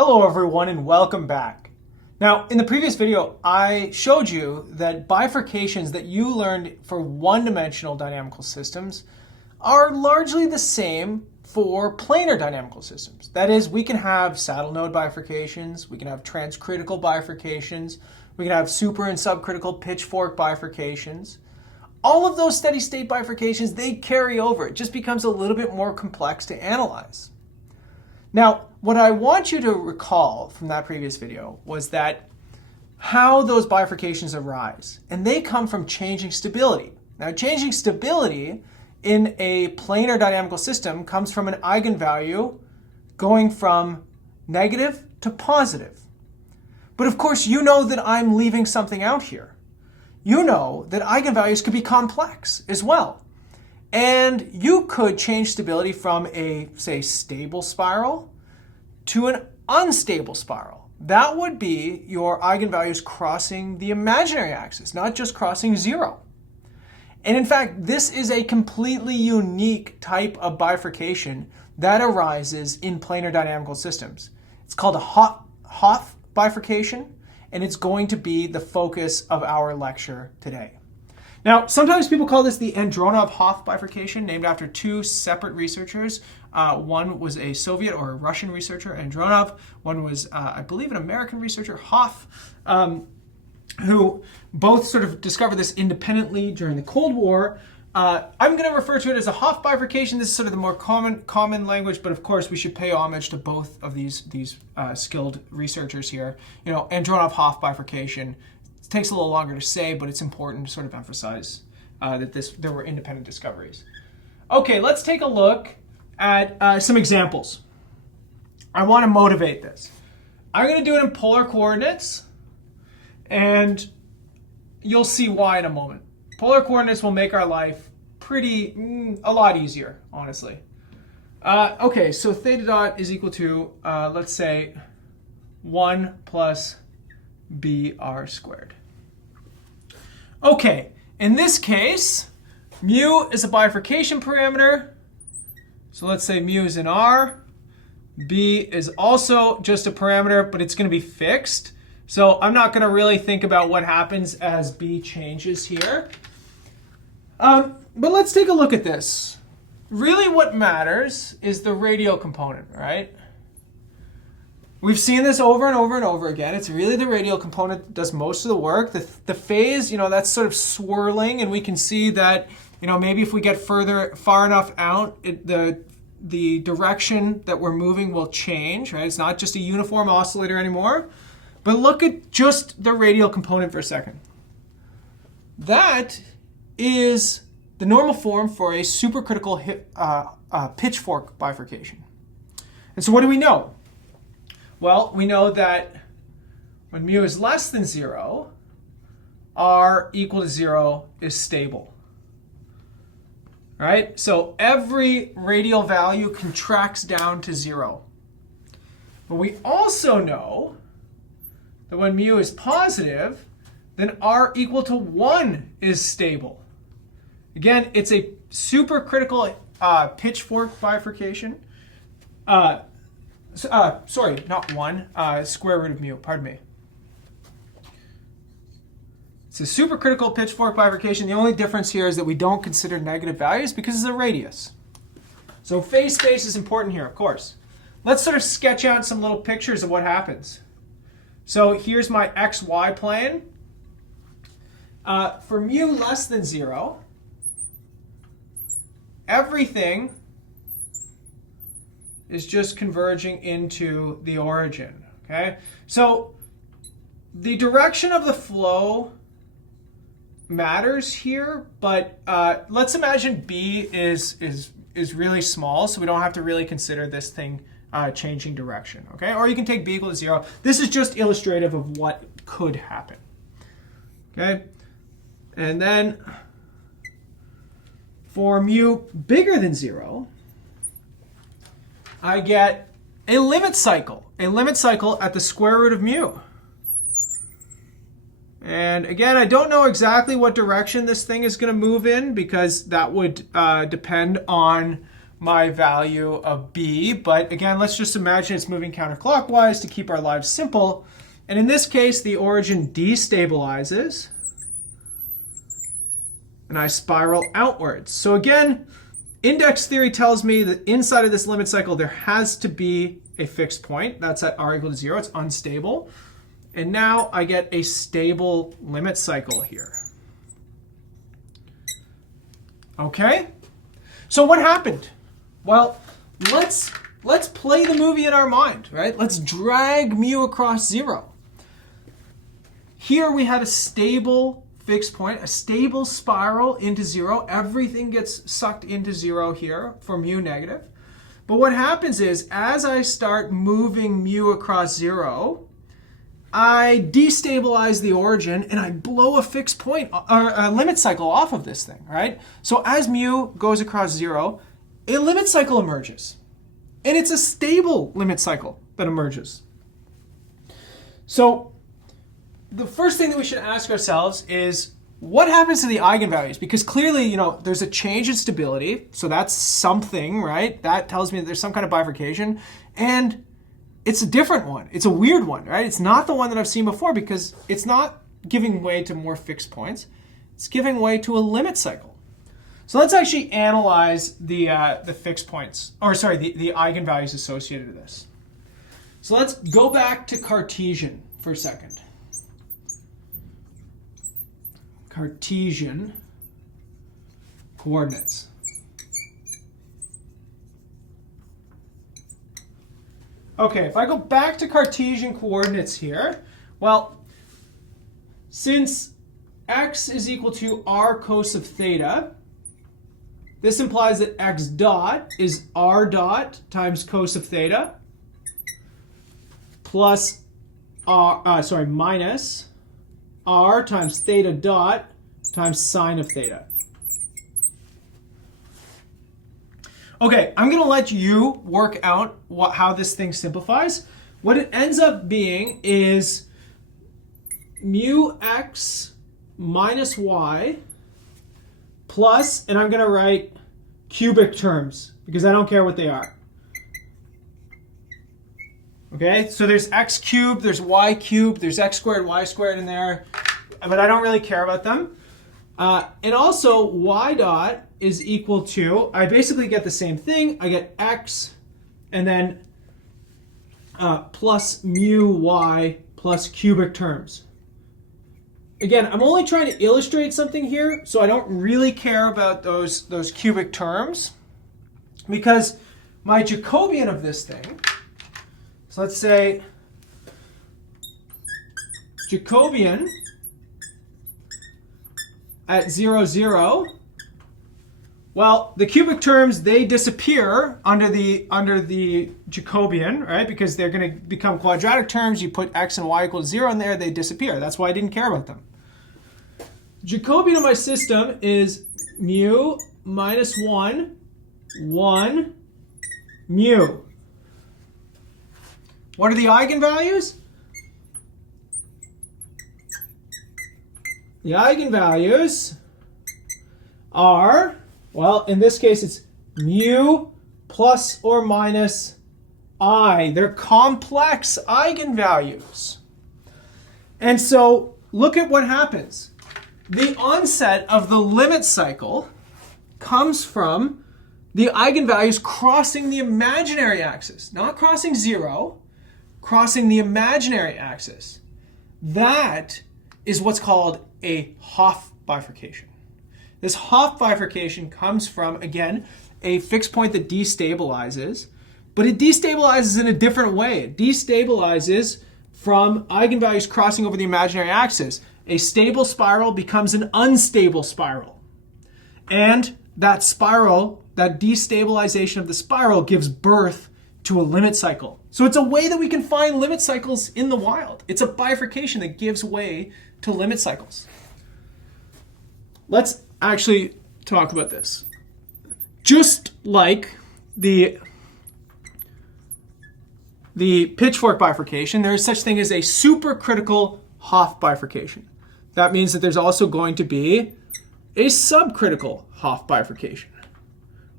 Hello everyone and welcome back. Now in the previous video I showed you that bifurcations that you learned for one-dimensional dynamical systems are largely the same for planar dynamical systems. That is, we can have saddle node bifurcations, we can have transcritical bifurcations, we can have super and subcritical pitchfork bifurcations. All of those steady state bifurcations, they carry over. It just becomes a little bit more complex to analyze. Now, what I want you to recall from that previous video was that how those bifurcations arise, and they come from changing stability. Now, changing stability in a planar dynamical system comes from an eigenvalue going from negative to positive. But of course, you know that I'm leaving something out here. You know that eigenvalues could be complex as well. And you could change stability from a, say, stable spiral to an unstable spiral. That would be your eigenvalues crossing the imaginary axis, not just crossing zero. And in fact, this is a completely unique type of bifurcation that arises in planar dynamical systems. It's called a Hopf bifurcation, and it's going to be the focus of our lecture today. Now, sometimes people call this the Andronov-Hopf bifurcation, named after two separate researchers. One was a Soviet or a Russian researcher, Andronov. One was, I believe, an American researcher, Hopf, who both sort of discovered this independently during the Cold War. I'm going to refer to it as a Hopf bifurcation. This is sort of the more common language, but of course we should pay homage to both of these skilled researchers here. You know, Andronov-Hopf bifurcation. It takes a little longer to say, but it's important to sort of emphasize that there were independent discoveries. Okay, let's take a look at some examples. I want to motivate this. I'm going to do it in polar coordinates, and you'll see why in a moment. Polar coordinates will make our life a lot easier, honestly. Okay, so theta dot is equal to, let's say, 1 plus br squared. Okay, in this case, mu is a bifurcation parameter. So let's say mu is in R. B is also just a parameter, but it's going to be fixed. So I'm not going to really think about what happens as B changes here. But let's take a look at this. Really what matters is the radial component, right? We've seen this over and over and over again. It's really the radial component that does most of the work. The phase, that's sort of swirling, and we can see that, maybe if we get far enough out, the direction that we're moving will change, right? It's not just a uniform oscillator anymore. But look at just the radial component for a second. That is the normal form for a supercritical pitchfork bifurcation. And so what do we know? Well, we know that when mu is less than 0, r equal to 0 is stable. Right? So every radial value contracts down to 0. But we also know that when mu is positive, then r equal to 1 is stable. Again, it's a supercritical pitchfork bifurcation. Sorry, not 1, square root of mu, pardon me. It's a supercritical pitchfork bifurcation. The only difference here is that we don't consider negative values because it's a radius. So phase space is important here, of course. Let's sort of sketch out some little pictures of what happens. So here's my xy plane. For mu less than 0, everything is just converging into the origin. Okay? So the direction of the flow matters here, but let's imagine B is really small, so we don't have to really consider this thing changing direction. Okay? Or you can take B equal to 0. This is just illustrative of what could happen. Okay? And then for mu bigger than 0, I get a limit cycle at the square root of mu. And again, I don't know exactly what direction this thing is going to move in because that would depend on my value of b, but again, let's just imagine it's moving counterclockwise to keep our lives simple. And in this case, the origin destabilizes, and I spiral outwards. So again, index theory tells me that inside of this limit cycle, there has to be a fixed point. That's at r equal to 0. It's unstable. And now I get a stable limit cycle here. Okay? So what happened? Well, let's play the movie in our mind, right? Let's drag mu across 0. Here we had a stable fixed point, a stable spiral into 0. Everything gets sucked into 0 here for mu negative. But what happens is, as I start moving mu across 0, I destabilize the origin and I blow a fixed point or a limit cycle off of this thing, right? So as mu goes across 0, a limit cycle emerges. And it's a stable limit cycle that emerges. So the first thing that we should ask ourselves is, what happens to the eigenvalues? Because clearly, there's a change in stability. So that's something, right? That tells me that there's some kind of bifurcation. And it's a different one. It's a weird one, right? It's not the one that I've seen before because it's not giving way to more fixed points. It's giving way to a limit cycle. So let's actually analyze the fixed points, or sorry, the eigenvalues associated with this. So let's go back to Cartesian for a second. Cartesian coordinates. Okay, if I go back to Cartesian coordinates here, well, since x is equal to r cos of theta, this implies that x dot is r dot times cos of theta plus minus r times theta dot times sine of theta. Okay, I'm going to let you work out how this thing simplifies. What it ends up being is mu x minus y plus, and I'm going to write cubic terms because I don't care what they are. Okay, so there's x cubed, there's y cubed, there's x squared, y squared in there, but I don't really care about them. And also y dot is equal to, I basically get the same thing. I get x and then plus mu y plus cubic terms. Again, I'm only trying to illustrate something here, so I don't really care about those cubic terms because my Jacobian of this thing, so let's say Jacobian at 0, 0, well, the cubic terms, they disappear under the Jacobian, right? Because they're going to become quadratic terms. You put x and y equal to 0 in there, they disappear. That's why I didn't care about them. Jacobian of my system is mu minus 1, 1, mu. What are the eigenvalues? The eigenvalues are, well, in this case, it's mu plus or minus I. They're complex eigenvalues. And so look at what happens. The onset of the limit cycle comes from the eigenvalues crossing the imaginary axis, not crossing 0, crossing the imaginary axis. That is what's called a Hopf bifurcation. This Hopf bifurcation comes from, again, a fixed point that destabilizes, but it destabilizes in a different way. It destabilizes from eigenvalues crossing over the imaginary axis. A stable spiral becomes an unstable spiral. And that spiral, that destabilization of the spiral, gives birth to a limit cycle. So it's a way that we can find limit cycles in the wild. It's a bifurcation that gives way to limit cycles. Let's actually talk about this. Just like the pitchfork bifurcation, there is such thing as a supercritical Hopf bifurcation. That means that there's also going to be a subcritical Hopf bifurcation.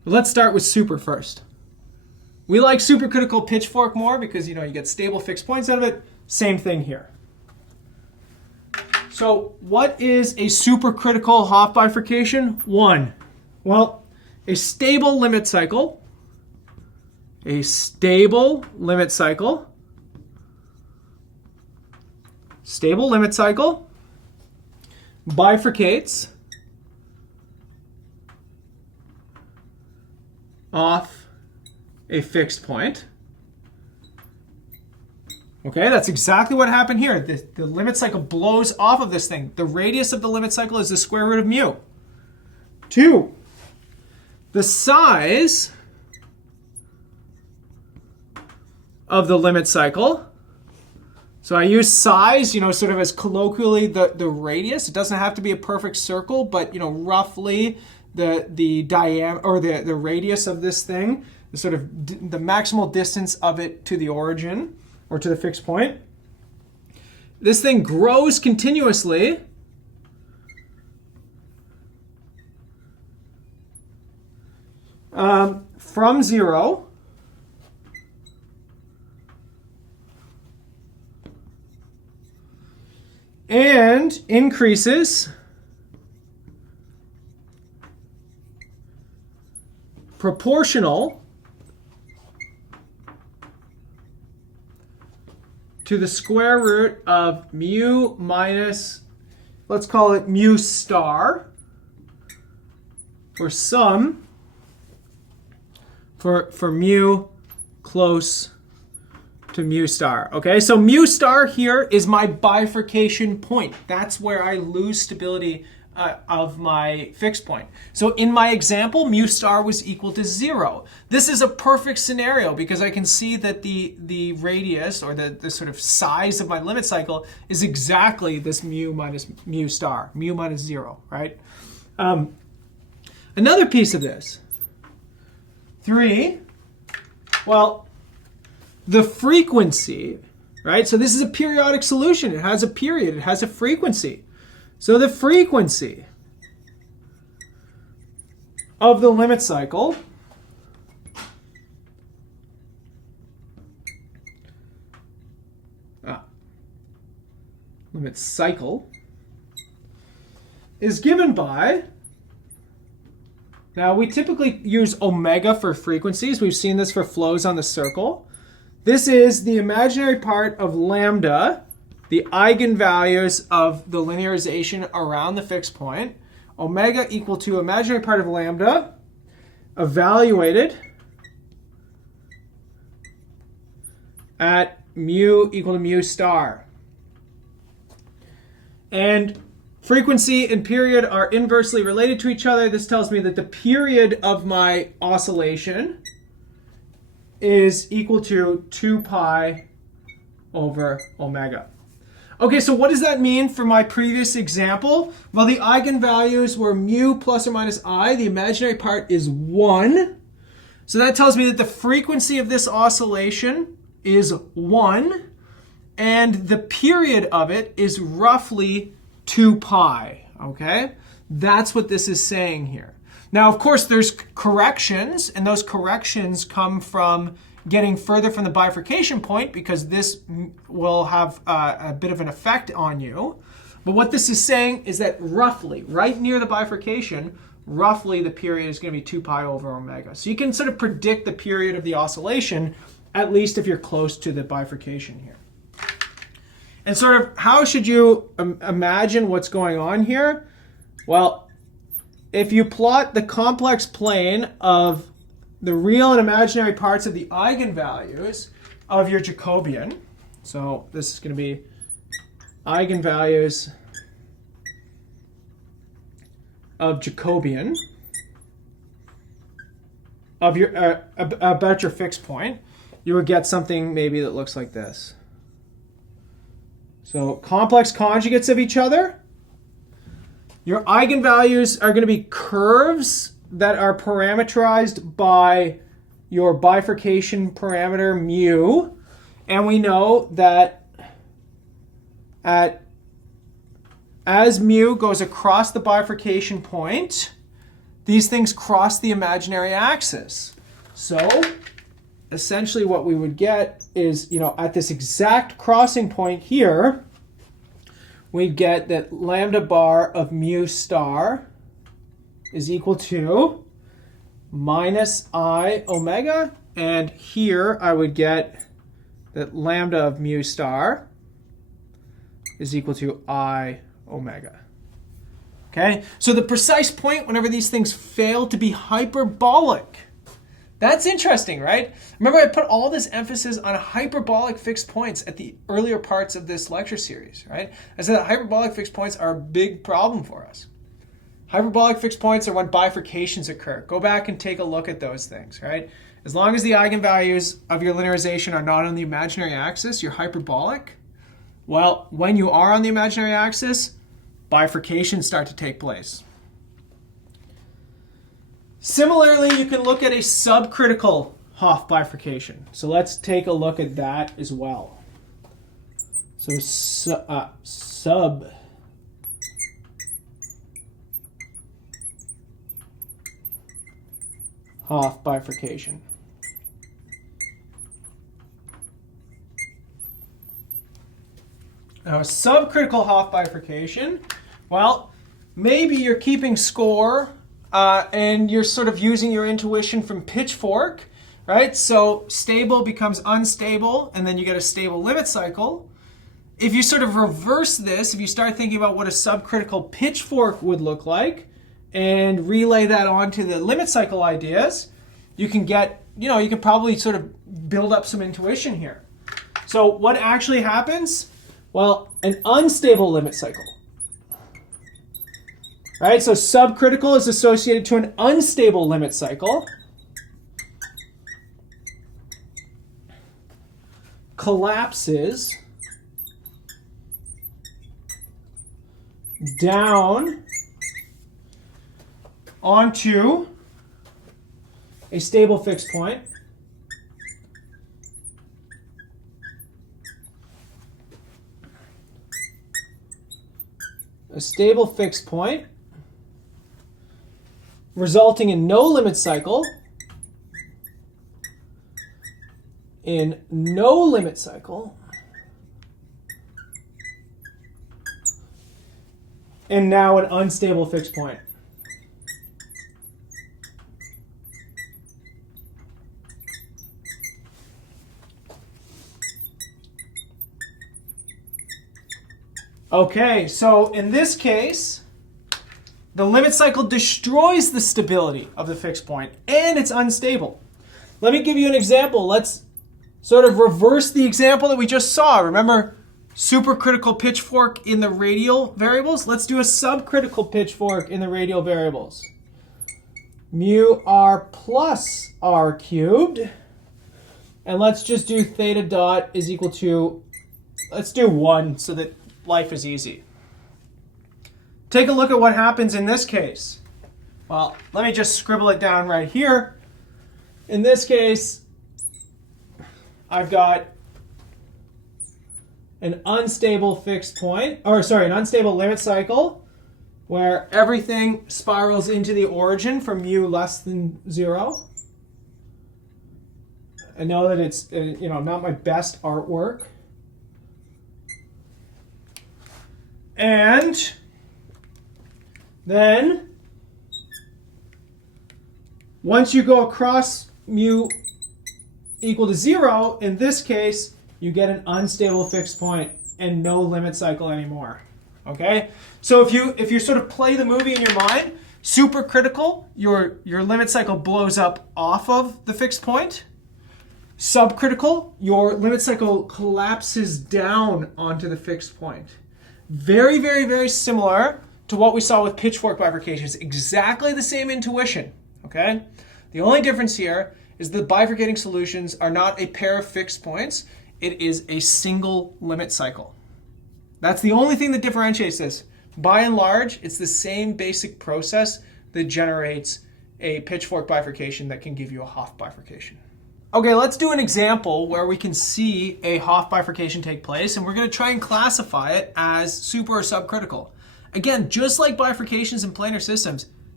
Let's start with super first. We like supercritical pitchfork more because you get stable fixed points out of it. Same thing here. So what is a supercritical Hopf bifurcation? 1. Well, a stable limit cycle bifurcates off a fixed point. Okay, that's exactly what happened here. The limit cycle blows off of this thing. The radius of the limit cycle is the square root of mu. 2, the size of the limit cycle. So I use size, sort of as colloquially the radius. It doesn't have to be a perfect circle, but roughly the diameter or the radius of this thing, the sort of the maximal distance of it to the origin or to the fixed point. This thing grows continuously from 0 and increases proportional to the square root of mu minus, let's call it mu star, for some, for mu close to mu star. Okay, so mu star here is my bifurcation point. That's where I lose stability of my fixed point. So in my example, mu star was equal to 0. This is a perfect scenario because I can see that the radius or the sort of size of my limit cycle is exactly this mu minus mu star, mu minus 0, right? Another piece of this, 3, well, the frequency, right? So this is a periodic solution. It has a period. It has a frequency. So the frequency of the limit cycle is given by, now we typically use omega for frequencies. We've seen this for flows on the circle. This is the imaginary part of lambda, the eigenvalues of the linearization around the fixed point, omega equal to imaginary part of lambda, evaluated at mu equal to mu star. And frequency and period are inversely related to each other. This tells me that the period of my oscillation is equal to 2 pi over omega. Okay, so what does that mean for my previous example? Well, the eigenvalues were mu plus or minus I. The imaginary part is 1. So that tells me that the frequency of this oscillation is 1. And the period of it is roughly 2 pi. Okay? That's what this is saying here. Now, of course, there's corrections, and those corrections come from getting further from the bifurcation point because this will have a bit of an effect on you. But what this is saying is that roughly, right near the bifurcation, roughly the period is going to be 2 pi over omega. So you can sort of predict the period of the oscillation, at least if you're close to the bifurcation here. And sort of how should you imagine what's going on here? Well, if you plot the complex plane of the real and imaginary parts of the eigenvalues of your Jacobian, so this is going to be eigenvalues of Jacobian of your about your fixed point, you would get something maybe that looks like this. So complex conjugates of each other. Your eigenvalues are going to be curves that are parameterized by your bifurcation parameter mu. And we know that as mu goes across the bifurcation point, these things cross the imaginary axis. So essentially what we would get is, at this exact crossing point here, we'd get that lambda bar of mu star is equal to minus I omega. And here I would get that lambda of mu star is equal to I omega. Okay, so the precise point whenever these things fail to be hyperbolic. That's interesting, right? Remember, I put all this emphasis on hyperbolic fixed points at the earlier parts of this lecture series, right? I said that hyperbolic fixed points are a big problem for us. Hyperbolic fixed points are when bifurcations occur. Go back and take a look at those things, right? As long as the eigenvalues of your linearization are not on the imaginary axis, you're hyperbolic. Well, when you are on the imaginary axis, bifurcations start to take place. Similarly, you can look at a subcritical Hopf bifurcation. So let's take a look at that as well. So sub Hopf bifurcation. Now, a subcritical Hopf bifurcation, well, maybe you're keeping score and you're sort of using your intuition from Pitchfork, right? So stable becomes unstable, and then you get a stable limit cycle. If you sort of reverse this, if you start thinking about what a subcritical Pitchfork would look like and relay that onto the limit cycle ideas, you can get, you can probably sort of build up some intuition here. So what actually happens? Well, an unstable limit cycle. Right, so subcritical is associated to an unstable limit cycle. Collapses down onto a stable fixed point. A stable fixed point, resulting in no limit cycle. In no limit cycle. And now an unstable fixed point. Okay, so in this case, the limit cycle destroys the stability of the fixed point, and it's unstable. Let me give you an example. Let's sort of reverse the example that we just saw. Remember, supercritical pitchfork in the radial variables? Let's do a subcritical pitchfork in the radial variables. Mu r plus r cubed. And let's just do theta dot is equal to, let's do 1 so that life is easy. Take a look at what happens in this case. Well, let me just scribble it down right here. In this case, I've got an unstable fixed point, an unstable limit cycle where everything spirals into the origin for mu less than 0. I know that it's not my best artwork. And then once you go across mu equal to 0, in this case, you get an unstable fixed point and no limit cycle anymore. Okay? So if you sort of play the movie in your mind, supercritical, your limit cycle blows up off of the fixed point. Subcritical, your limit cycle collapses down onto the fixed point. Very, very, very similar to what we saw with pitchfork bifurcations. Exactly the same intuition. Okay? The only difference here is the bifurcating solutions are not a pair of fixed points. It is a single limit cycle. That's the only thing that differentiates this. By and large, it's the same basic process that generates a pitchfork bifurcation that can give you a Hopf bifurcation. Okay, let's do an example where we can see a Hopf bifurcation take place, and we're going to try and classify it as super or subcritical. Again, just like bifurcations in planar systems,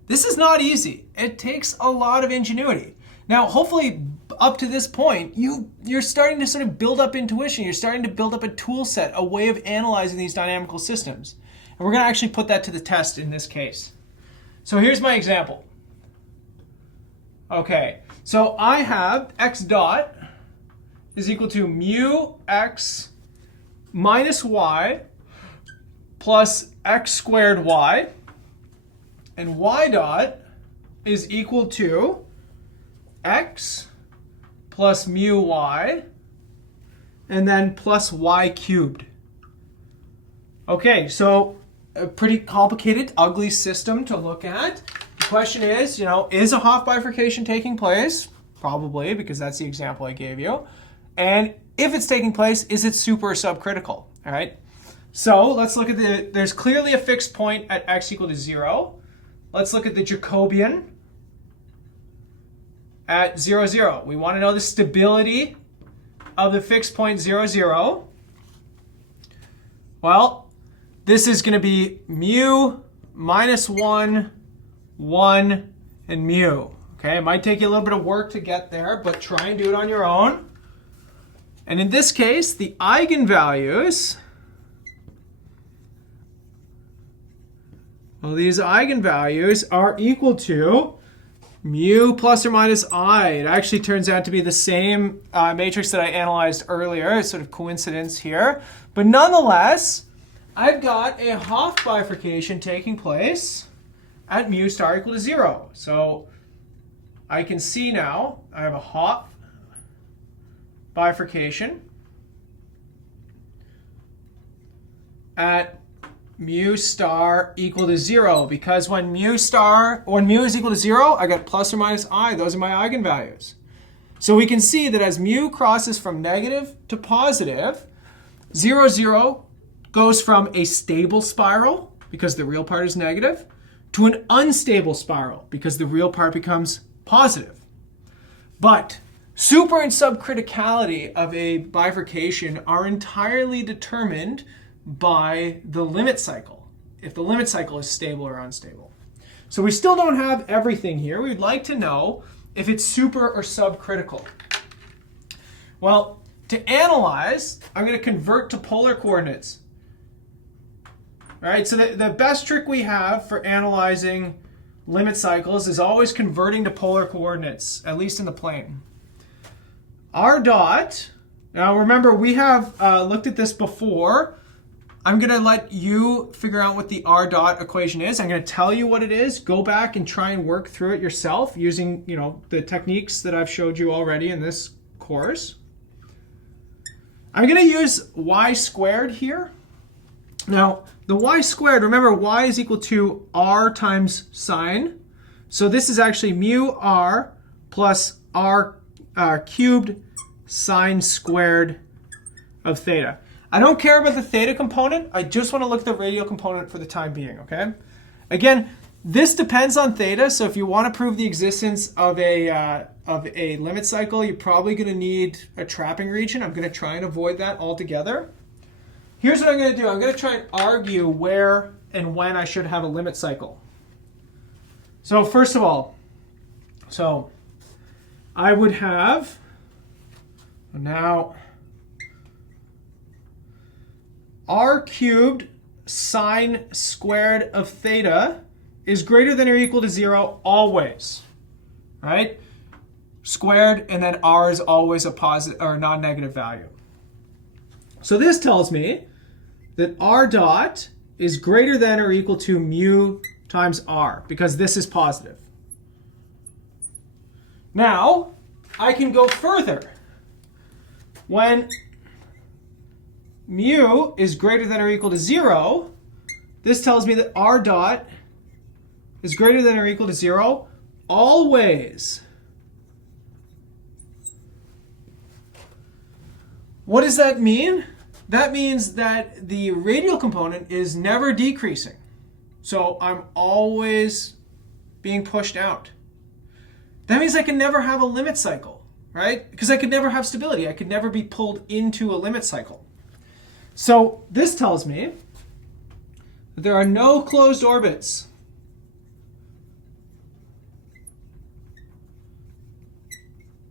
This is not easy. It takes a lot of ingenuity. Now, hopefully up to this point, you're starting to sort of build up intuition. You're starting to build up a tool set, a way of analyzing these dynamical systems. And we're going to actually put that to the test in this case. So here's my example. Okay, so I have x dot is equal to mu x minus y plus x squared y. And y dot is equal to x plus mu y and then plus y cubed. Okay, so a pretty complicated, ugly system to look at. The question is, is a Hopf bifurcation taking place? Probably, because that's the example I gave you. And if it's taking place, is it super or subcritical? All right. So let's look at there's clearly a fixed point at x equal to 0. Let's look at the Jacobian at 0, 0. We want to know the stability of the fixed point 0, 0. Well, this is going to be mu minus 1, 1, and mu. Okay, it might take you a little bit of work to get there, but try and do it on your own. And in this case, the eigenvalues, well, these eigenvalues are equal to mu plus or minus I. It actually turns out to be the same matrix that I analyzed earlier. It's sort of coincidence here. But nonetheless, I've got a Hopf bifurcation taking place at mu star equal to 0. So I can see now I have a Hopf bifurcation at mu star equal to 0, because when mu is equal to 0, I got plus or minus I. Those are my eigenvalues. So we can see that as mu crosses from negative to positive, 0, 0 goes from a stable spiral, because the real part is negative, to an unstable spiral, because the real part becomes positive. But super and subcriticality of a bifurcation are entirely determined by the limit cycle, if the limit cycle is stable or unstable. So we still don't have everything here. We'd like to know if it's super or subcritical. Well, to analyze, I'm going to convert to polar coordinates. All right, so the best trick we have for analyzing limit cycles is always converting to polar coordinates, at least in the plane. R dot, now remember we have looked at this before. I'm going to let you figure out what the R dot equation is. I'm going to tell you what it is. Go back and try and work through it yourself using the techniques that I've showed you already in this course. I'm going to use y squared here. Now, the y squared, remember y is equal to r times sine. So this is actually mu r plus r cubed sine squared of theta. I don't care about the theta component. I just want to look at the radial component for the time being, okay? Again, this depends on theta, so if you want to prove the existence of a limit cycle, you're probably going to need a trapping region. I'm going to try and avoid that altogether. Here's what I'm going to do. I'm going to try and argue where and when I should have a limit cycle. So first of all, I would have, now, r cubed sine squared of theta is greater than or equal to 0 always, right? Squared, and then r is always a positive or non-negative value. So this tells me that r dot is greater than or equal to mu times r, because this is positive. Now, I can go further. When mu is greater than or equal to 0, this tells me that r dot is greater than or equal to 0 always. What does that mean? That means that the radial component is never decreasing. So I'm always being pushed out. That means I can never have a limit cycle, right? Because I could never have stability. I could never be pulled into a limit cycle. So this tells me that there are no closed orbits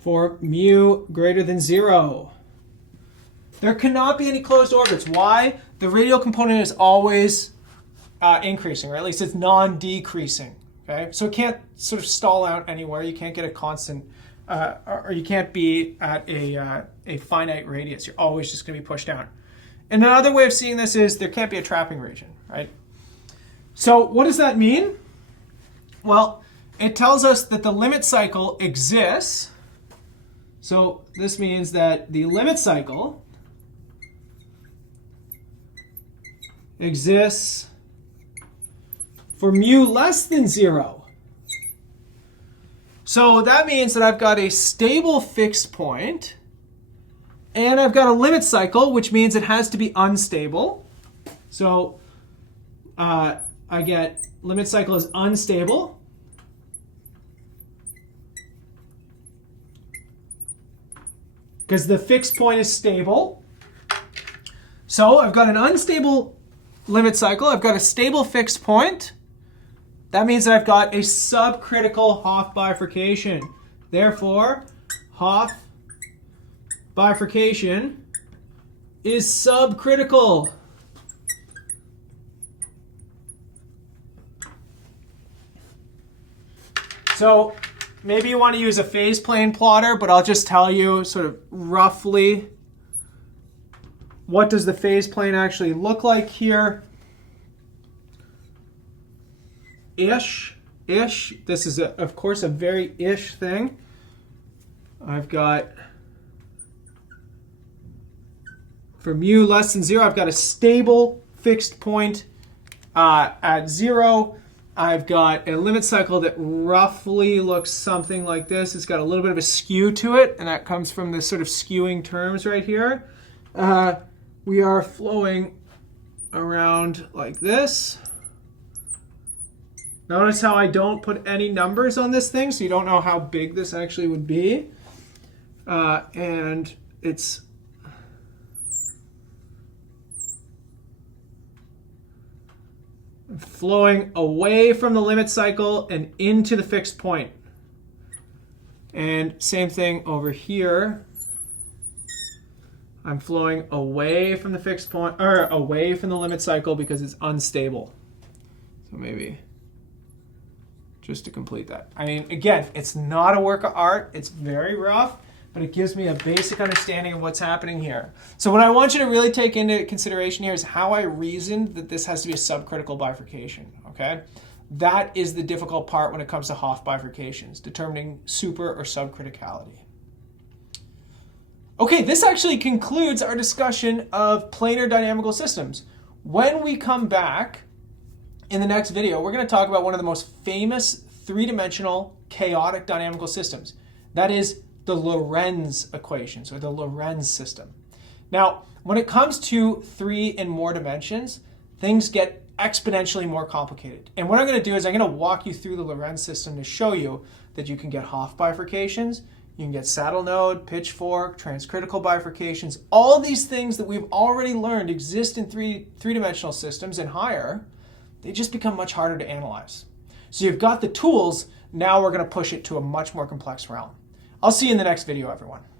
for mu greater than 0. There cannot be any closed orbits. Why? The radial component is always increasing, or at least it's non-decreasing. Okay, so it can't sort of stall out anywhere. You can't get a constant, or you can't be at a finite radius. You're always just going to be pushed down. And another way of seeing this is there can't be a trapping region, right? So what does that mean? Well, it tells us that the limit cycle exists. So this means that the limit cycle exists for mu less than 0. So that means that I've got a stable fixed point, and I've got a limit cycle, which means it has to be unstable. So I get limit cycle is unstable. Because the fixed point is stable. So I've got an unstable limit cycle. I've got a stable fixed point. That means that I've got a subcritical Hopf bifurcation. Therefore, Hopf bifurcation is subcritical. So maybe you want to use a phase plane plotter, but I'll just tell you sort of roughly what does the phase plane actually look like here. Ish. This is, of course, a very ish thing. I've got, for mu less than 0, I've got a stable fixed point at 0. I've got a limit cycle that roughly looks something like this. It's got a little bit of a skew to it, and that comes from this sort of skewing terms right here. We are flowing around like this. Notice how I don't put any numbers on this thing, so you don't know how big this actually would be. And it's flowing away from the limit cycle and into the fixed point. And same thing over here. I'm flowing away from the fixed point, or away from the limit cycle because it's unstable. So maybe just to complete that. I mean, again, it's not a work of art. It's very rough, but it gives me a basic understanding of what's happening here. So what I want you to really take into consideration here is how I reasoned that this has to be a subcritical bifurcation, okay? That is the difficult part when it comes to Hopf bifurcations, determining super or subcriticality. Okay, this actually concludes our discussion of planar dynamical systems. When we come back in the next video, we're going to talk about one of the most famous three-dimensional chaotic dynamical systems. That is the Lorentz equations, or the Lorentz system. Now, when it comes to 3 and more dimensions, things get exponentially more complicated. And what I'm going to do is I'm going to walk you through the Lorentz system to show you that you can get Hopf bifurcations, you can get saddle node, pitchfork, transcritical bifurcations. All these things that we've already learned exist in three-dimensional systems and higher. They just become much harder to analyze. So you've got the tools, now we're going to push it to a much more complex realm. I'll see you in the next video, everyone.